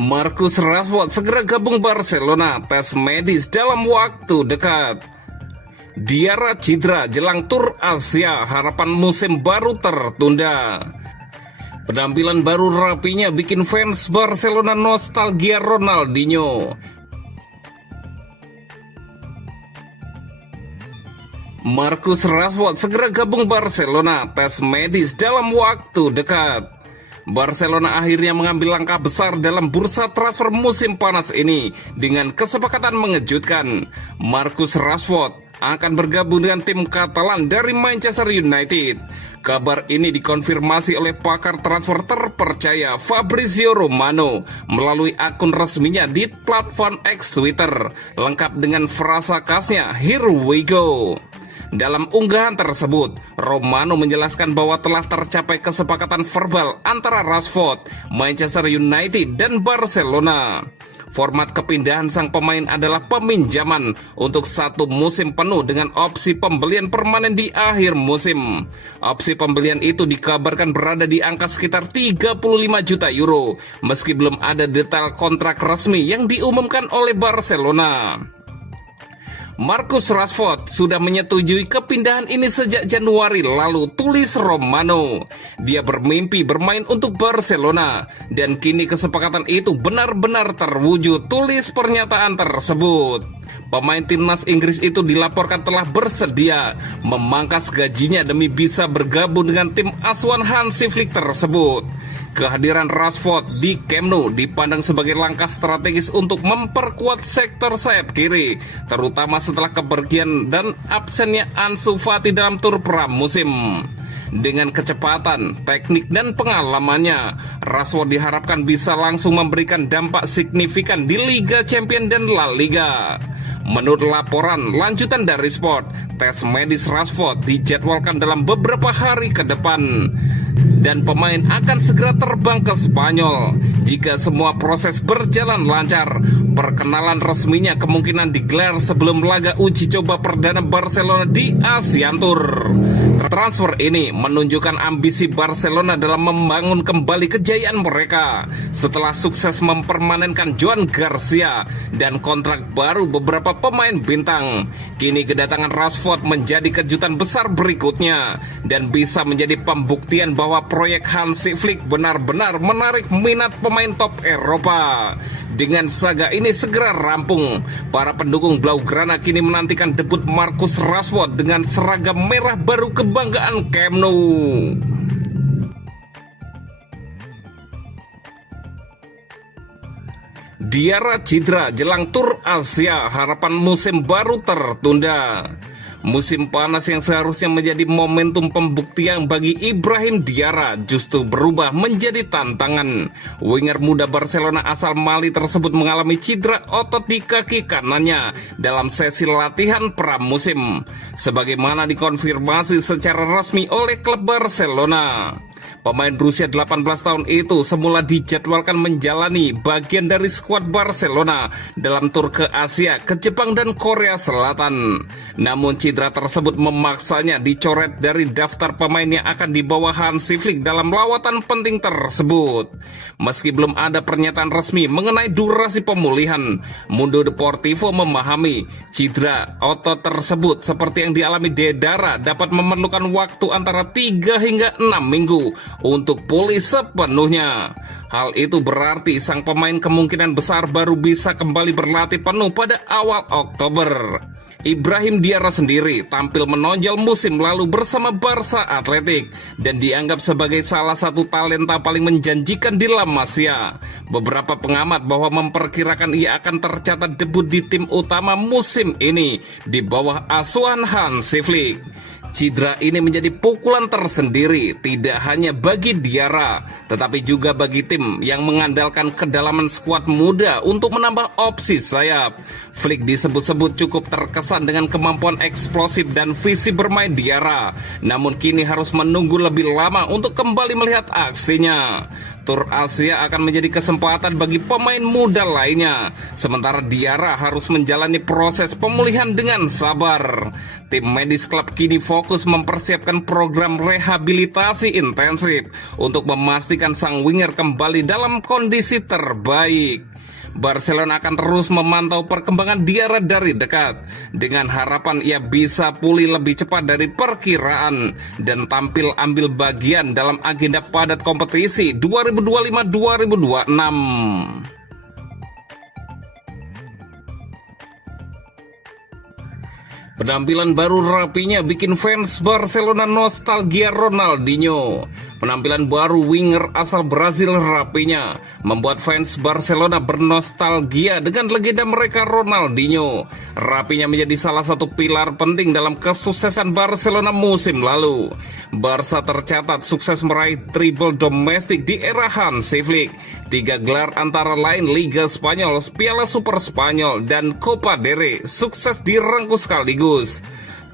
Marcus Rashford segera gabung Barcelona, tes medis dalam waktu dekat. Diarra cedera jelang tur Asia, harapan musim baru tertunda. Penampilan baru Rapinya bikin fans Barcelona nostalgia Ronaldinho. Marcus Rashford segera gabung Barcelona, tes medis dalam waktu dekat. Barcelona akhirnya mengambil langkah besar dalam bursa transfer musim panas ini dengan kesepakatan mengejutkan. Marcus Rashford akan bergabung dengan tim Katalan dari Manchester United. Kabar ini dikonfirmasi oleh pakar transfer terpercaya Fabrizio Romano melalui akun resminya di platform X Twitter, lengkap dengan frasa khasnya "Here we go". Dalam unggahan tersebut, Romano menjelaskan bahwa telah tercapai kesepakatan verbal antara Rashford, Manchester United, dan Barcelona. Format kepindahan sang pemain adalah peminjaman untuk 1 musim penuh dengan opsi pembelian permanen di akhir musim. Opsi pembelian itu dikabarkan berada di angka sekitar 35 juta euro, meski belum ada detail kontrak resmi yang diumumkan oleh Barcelona. Marcus Rashford sudah menyetujui kepindahan ini sejak Januari lalu, tulis Romano. Dia bermimpi bermain untuk Barcelona dan kini kesepakatan itu benar-benar terwujud, tulis pernyataan tersebut. Pemain timnas Inggris itu dilaporkan telah bersedia memangkas gajinya demi bisa bergabung dengan tim asuhan Hansi Flick tersebut. Kehadiran Rashford di Camp Nou dipandang sebagai langkah strategis untuk memperkuat sektor sayap kiri, terutama setelah kepergian dan absennya Ansu Fati dalam tur pramusim. Dengan kecepatan, teknik, dan pengalamannya, Rashford diharapkan bisa langsung memberikan dampak signifikan di Liga Champions dan La Liga. Menurut laporan lanjutan dari Sport, tes medis Rashford dijadwalkan dalam beberapa hari ke depan dan pemain akan segera terbang ke Spanyol. Jika semua proses berjalan lancar, perkenalan resminya kemungkinan digelar sebelum laga uji coba perdana Barcelona di Asian Tour. Transfer ini menunjukkan ambisi Barcelona dalam membangun kembali kejayaan mereka setelah sukses mempermanenkan Joan Garcia dan kontrak baru beberapa pemain bintang. Kini kedatangan Rashford menjadi kejutan besar berikutnya dan bisa menjadi pembuktian bahwa proyek Hansi Flick benar-benar menarik minat pemain top Eropa. Dengan saga ini segera rampung, para pendukung Blaugrana kini menantikan debut Marcus Rashford dengan seragam merah baru kebanggaan Camp Nou. Diarra cedera jelang tur Asia, harapan musim baru tertunda. Musim panas yang seharusnya menjadi momentum pembuktian bagi Ibrahim Diarra justru berubah menjadi tantangan. Winger muda Barcelona asal Mali tersebut mengalami cedera otot di kaki kanannya dalam sesi latihan pramusim, sebagaimana dikonfirmasi secara resmi oleh klub Barcelona. Pemain berusia 18 tahun itu semula dijadwalkan menjalani bagian dari skuad Barcelona dalam tur ke Asia, ke Jepang dan Korea Selatan. Namun cedera tersebut memaksanya dicoret dari daftar pemain yang akan dibawa Hansi Flick dalam lawatan penting tersebut. Meski belum ada pernyataan resmi mengenai durasi pemulihan, Mundo Deportivo memahami cedera otot tersebut seperti yang dialami Diarra dapat memerlukan waktu antara 3 hingga 6 minggu untuk pulih sepenuhnya. Hal itu berarti sang pemain kemungkinan besar baru bisa kembali berlatih penuh pada awal Oktober. Ibrahim Diarra sendiri tampil menonjol musim lalu bersama Barca Athletic dan dianggap sebagai salah satu talenta paling menjanjikan di La Masia. Beberapa pengamat bahwa memperkirakan ia akan tercatat debut di tim utama musim ini di bawah asuhan Hansi Flick. Cedera ini menjadi pukulan tersendiri tidak hanya bagi Diarra, tetapi juga bagi tim yang mengandalkan kedalaman skuad muda untuk menambah opsi sayap. Flick disebut-sebut cukup terkesan dengan kemampuan eksplosif dan visi bermain Diarra, namun kini harus menunggu lebih lama untuk kembali melihat aksinya. Tur Asia akan menjadi kesempatan bagi pemain muda lainnya, sementara Diarra harus menjalani proses pemulihan dengan sabar. Tim medis klub kini fokus mempersiapkan program rehabilitasi intensif untuk memastikan sang winger kembali dalam kondisi terbaik. Barcelona akan terus memantau perkembangan Diarra dari dekat, dengan harapan ia bisa pulih lebih cepat dari perkiraan dan tampil ambil bagian dalam agenda padat kompetisi 2025-2026. Penampilan baru Raphinha bikin fans Barcelona nostalgia Ronaldinho. Penampilan baru winger asal Brazil Raphinha membuat fans Barcelona bernostalgia dengan legenda mereka Ronaldinho. Raphinha menjadi salah satu pilar penting dalam kesuksesan Barcelona musim lalu. Barca tercatat sukses meraih triple domestik di era Hansi Flick. 3 gelar antara lain Liga Spanyol, Piala Super Spanyol, dan Copa del Rey sukses direngkuh sekaligus.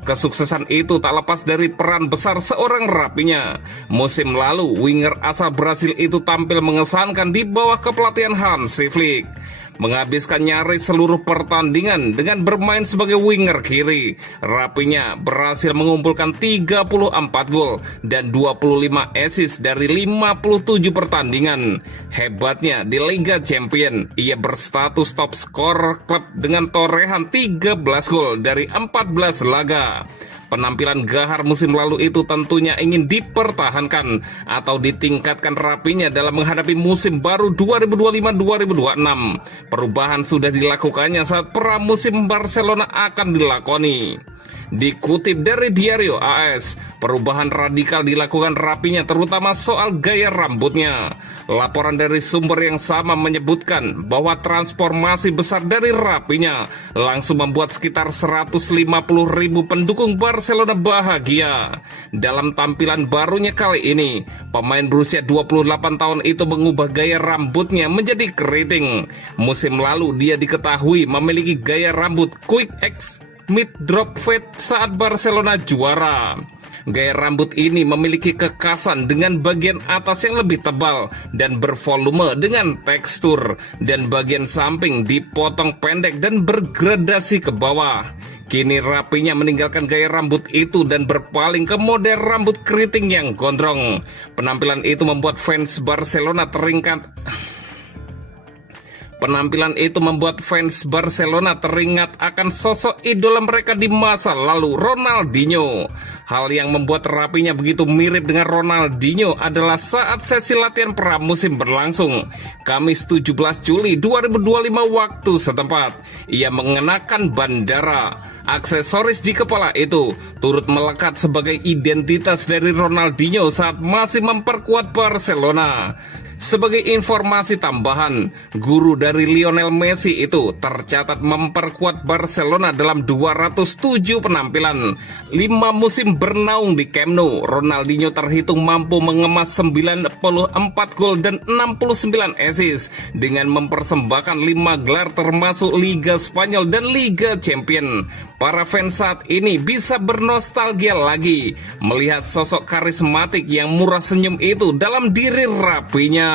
Kesuksesan itu tak lepas dari peran besar seorang Raphinha. Musim lalu, winger asal Brasil itu tampil mengesankan di bawah kepelatihan Hansi Flick, menghabiskan nyaris seluruh pertandingan dengan bermain sebagai winger kiri. Raphinha berhasil mengumpulkan 34 gol dan 25 assist dari 57 pertandingan. Hebatnya di Liga Champions, ia berstatus top skor klub dengan torehan 13 gol dari 14 laga. Penampilan gahar musim lalu itu tentunya ingin dipertahankan atau ditingkatkan Raphinha dalam menghadapi musim baru 2025-2026. Perubahan sudah dilakukannya saat pramusim Barcelona akan dilakoni. Dikutip dari Diario AS, perubahan radikal dilakukan Raphinha terutama soal gaya rambutnya. Laporan dari sumber yang sama menyebutkan bahwa transformasi besar dari Raphinha langsung membuat sekitar 150.000 pendukung Barcelona bahagia. Dalam tampilan barunya kali ini, pemain berusia 28 tahun itu mengubah gaya rambutnya menjadi keriting. Musim lalu dia diketahui memiliki gaya rambut quick X mid drop fade saat Barcelona juara. Gaya rambut ini memiliki kekasan dengan bagian atas yang lebih tebal dan bervolume dengan tekstur, dan bagian samping dipotong pendek dan bergradasi ke bawah. Kini Raphinha meninggalkan gaya rambut itu dan berpaling ke model rambut keriting yang gondrong. Penampilan itu membuat fans Barcelona teringat akan sosok idola mereka di masa lalu, Ronaldinho. Hal yang membuat Raphinha begitu mirip dengan Ronaldinho adalah saat sesi latihan pramusim berlangsung Kamis 17 Juli 2025 waktu setempat. Ia mengenakan bandara. Aksesoris di kepala itu turut melekat sebagai identitas dari Ronaldinho saat masih memperkuat Barcelona. Sebagai informasi tambahan, guru dari Lionel Messi itu tercatat memperkuat Barcelona dalam 207 penampilan. 5 musim bernaung di Camp Nou, Ronaldinho terhitung mampu mengemas 94 gol dan 69 assist dengan mempersembahkan 5 gelar termasuk Liga Spanyol dan Liga Champions. Para fans saat ini bisa bernostalgia lagi melihat sosok karismatik yang murah senyum itu dalam diri Raphinha.